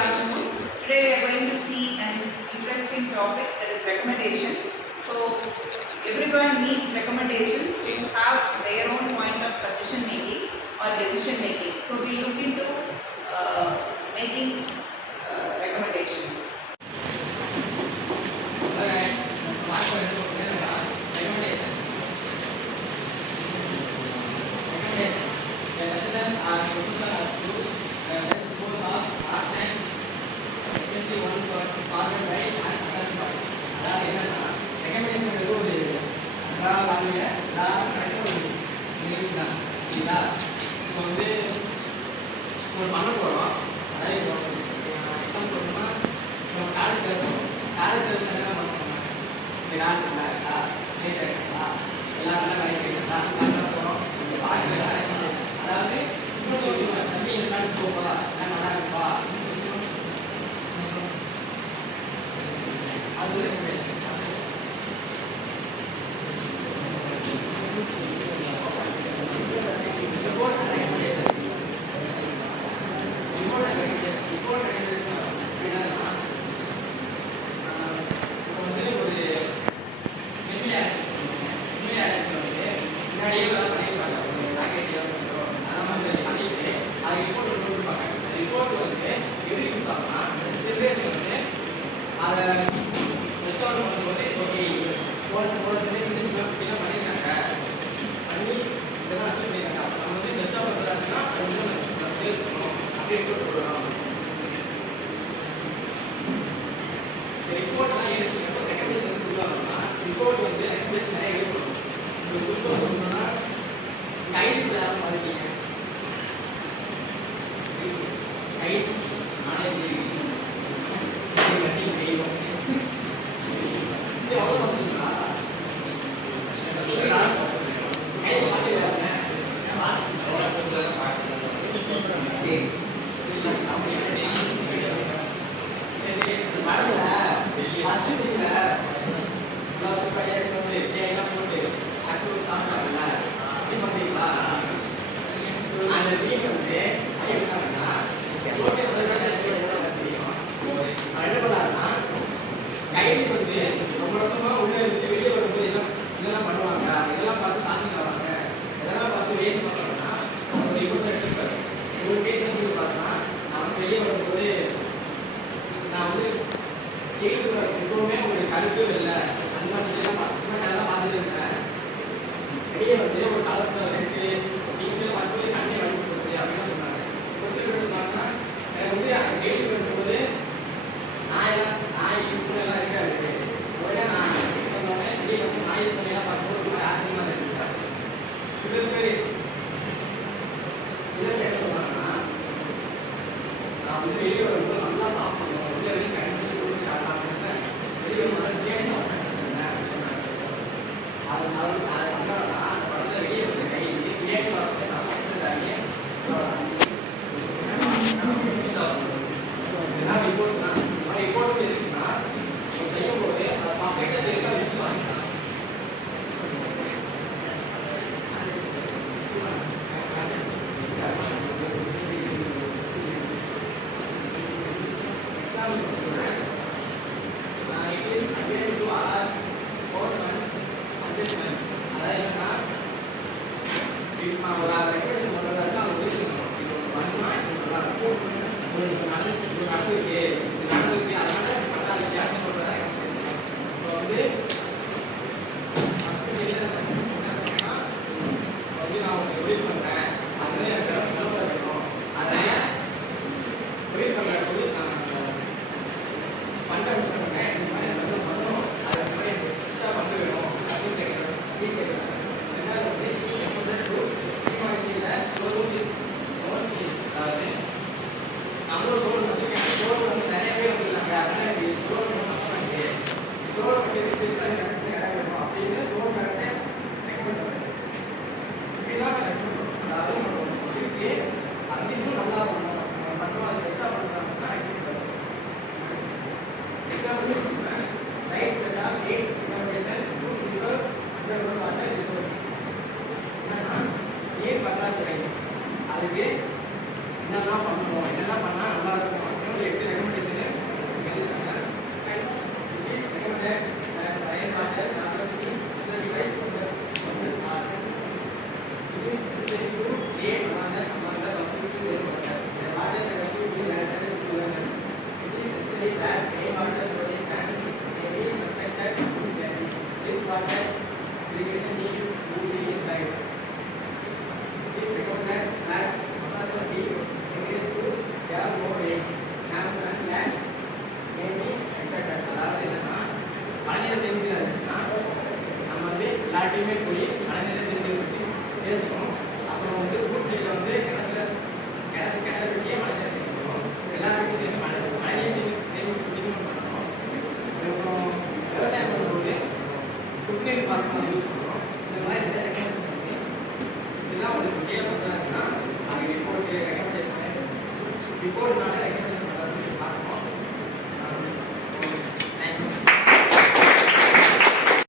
afternoon. Today we are going to see an interesting topic, that is recommendations. So everyone needs recommendations to have their own point of suggestion making or decision making. So we look into making recommendations. பண்ண போகிறோம். அதாவது இப்போ exam சொல்லணும்னா நம்ம college சேர்க்கணும். College சேர்க்கணும் என்ன பண்ணுறோம்? இந்த காலேஜ் நல்லா இருக்கா, பிளேஸ் இருக்கா, எல்லாம் நல்லா வேலைக்கு இருக்கா, நல்லா போகிறோம். இந்த காலேஜில் அதாவது இன்னொரு விஷயம் தம்பி இந்த காலேஜ் போகப்பா, நான் நல்லா இருப்பா, அது ஒரு ரெக்கமெண்டேஷன். அதை ரெஸ்டார்ட் பண்ணும்போது ஓகே ஒரு ஜெனரேஷன் என்ன பண்ணியிருக்காங்க பண்ணி இதெல்லாம் சொல்லியிருக்காங்க. நம்ம வந்து பெஸ்ட்டாக பண்ணுறாங்கன்னா அது வந்து நம்ம சேல் பண்ணணும் அப்படியே கொடுக்குறோம். இந்த ரிப்போர்ட்லாம் எதுக்கு ரெக்கமெண்டேஷன் கொடுத்தாங்கன்னா ரிப்போர்ட் வந்து ரெக்கமெண்டேஷன் நிறைய எழுதணும். இப்போ கொடுத்தோம் சொன்னோம்னா கைது யாரும் பார்த்துட்டீங்க கைது நாலேஜ் அந்த சீன் வந்து கைதி வந்து ரொம்ப வருஷமா உள்ள இருந்து வெளியே வரும்போது இதெல்லாம் பண்ணுவாங்க, இதெல்லாம் பார்த்து சாதிக்க வராங்க, இதெல்லாம் பார்த்து வேதி பார்க்கணும்னா ஒரு இவங்க எடுத்துருப்பாரு. ஒரு பேஜ் வந்து பார்த்தோம்னா நான் வந்து வெளியே வரும்போது நான் வந்து ஜெயிலுக்குள்ள எப்பவுமே ஒரு கருத்து இல்லை அந்த மாதிரி விஷயம் அதெல்லாம் பார்த்துட்டு இருக்கேன். வெளியே வந்து ஒரு காலத்தில் வந்து நீங்கள் பார்த்து தண்ணி வலிச்சு போச்சு அப்படின்னு சொன்னாங்க. சொன்னாங்கன்னா எனக்கு வந்து ஜெயிலுக்கு வரும்போது நாய் இப்படிலாம் இருக்காது. உடனே நான் வந்தோடனே வெளியே வந்து நாய் பண்ணையெல்லாம் பார்க்கும்போது ரொம்ப ஆச்சரியமாக இருந்துச்சு. சில பேர் என்ன சொன்னாங்கன்னா நான் வந்து வெளியே வரும்போது நல்லா சாப்பிடணும், உள்ள வரைக்கும் கடைசி குடிச்சு சாப்பிட்டேன், வெளியே வந்து பிரியாணி சாப்பிட்டேன் சொன்னாங்க. அதனால அந்த படத்தில் வெளியே வந்த கை பிரியாணி சாப்பிட்டு சாப்பிட்டுருந்தாங்க. இதெல்லாம் ரிப்போர்ட் தான். ரிப்போர்ட் எதுக்குன்னா செய்யும்போது அதை பர்ஃபெக்டாக செய்யறதா யூஸ் ஆகிக்கலாம். எக்ஸாம்பிள் சொல்கிறேன். அதாவது என்னன்னா ஒரு ரெக்கமெண்டேஷன் பண்ணுறதா அவங்க பேசணும். இது ஒரு வருஷமா இது நல்லா இருக்கும், நடந்துருக்கு அதனால நல்லா வித்தியாசம் சொல்கிறதா ரெக்கமெண்டேஷன். இப்போ வந்து நான் உங்களுக்கு ரிலீஸ் பண்ணுறேன், அதுவே எனக்கு நிலப்பட வேணும், அதனால் ரிலீஸ் பண்ணுற போலீஸ் நான் water, irrigation need to be right. It is recommended that Maharashtra be encouraged to have more lakes, dams and lands may be affected. அதாவது என்னன்னா பழைய சேமிப்பு இருந்துச்சுன்னா நம்ம வந்து எல்லாத்தையுமே போய்